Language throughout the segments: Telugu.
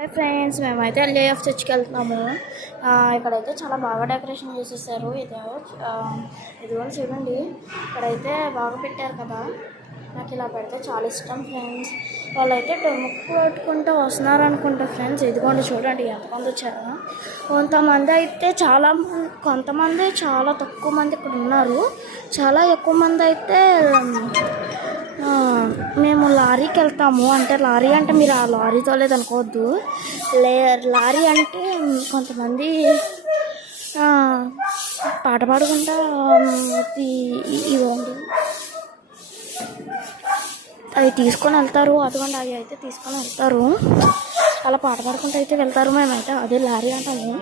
హాయ్ ఫ్రెండ్స్, మేమైతే ఎల్ఏఎఫ్ చర్చ్కి వెళ్తున్నాము. ఇక్కడైతే చాలా బాగా డెకరేషన్ చేసేసారు. ఇది కూడా చూడండి, ఇక్కడైతే బాగా పెట్టారు కదా. నాకు ఇలా పెడితే చాలా ఇష్టం ఫ్రెండ్స్. వాళ్ళైతే ముక్కు పెట్టుకుంటూ వస్తున్నారు అనుకుంటా ఫ్రెండ్స్. ఇదిగోండి చూడండి ఎంతమంది వచ్చారు. కొంతమంది చాలా తక్కువ మంది ఇక్కడ ఉన్నారు. చాలా ఎక్కువ మంది అయితే మేము లారీకి వెళ్తాము. అంటే లారీ అంటే మీరు ఆ లారీ తోలేదు అనుకోవద్దు. లారీ అంటే కొంతమంది పాట పాడుకుంటా ఇవ్వండి అవి తీసుకొని వెళ్తారు. అదిగోండి అవి అయితే తీసుకొని వెళ్తారు. అలా పాట పాడుకుంటూ అయితే వెళ్తారు. మేమైతే అదే లారీ అంటాము.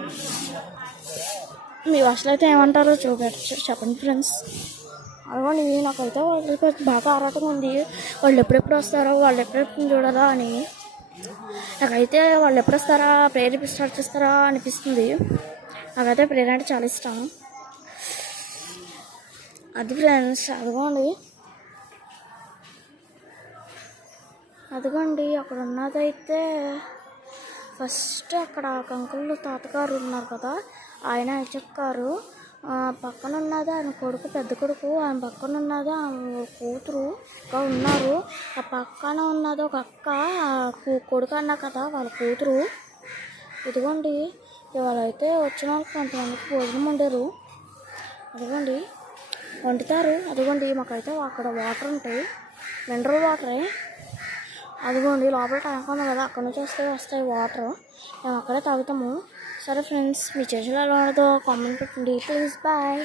మీ భాషలో అయితే ఏమంటారో చెప్పండి ఫ్రెండ్స్. అదిగోండి నాకైతే వాళ్ళకి బాగా ఆరాటంగా ఉంది. వాళ్ళు ఎప్పుడెప్పుడు వస్తారో, వాళ్ళు ఎప్పుడెప్పుడు చూడాలా అని. నాకైతే వాళ్ళు ఎప్పుడు వస్తారా, ప్రేయర్ స్టార్ట్ చేస్తారా అనిపిస్తుంది. నాకైతే ప్రేయర్ అంటే చాలా ఇష్టం. అది ఫ్రెండ్స్, అదిగోండి అక్కడ ఉన్నదైతే ఫస్ట్ అక్కడ కంకులు తాతగారు ఉన్నారు కదా, ఆయన చెక్కారు. పక్కన ఉన్నది ఆయన కొడుకు, పెద్ద కొడుకు. ఆయన పక్కన ఉన్నది ఆయన కూతురు ఇంకా ఉన్నారు. ఆ పక్కన ఉన్నది ఒక అక్క, కొడుకు అన్నా కదా వాళ్ళ కూతురు. ఇదిగోండి వాళ్ళైతే వచ్చిన వాళ్ళకి కొంతమందికి భోజనం వండారు. అదిగోండి వండుతారు. అదిగోండి మాకైతే అక్కడ వాటర్ ఉంటాయి, మినరల్ వాటరే. అదిగోండి లోపల ట్యాంక్ ఉంది కదా, అక్కడ నుంచి వస్తాయి వాటర్. మేము అక్కడే తాగుతాము. సరే ఫ్రెండ్స్, మీ చర్చలో ఎలా ఉండదో కామెంట్ పెట్టండి ప్లీజ్. బాయ్.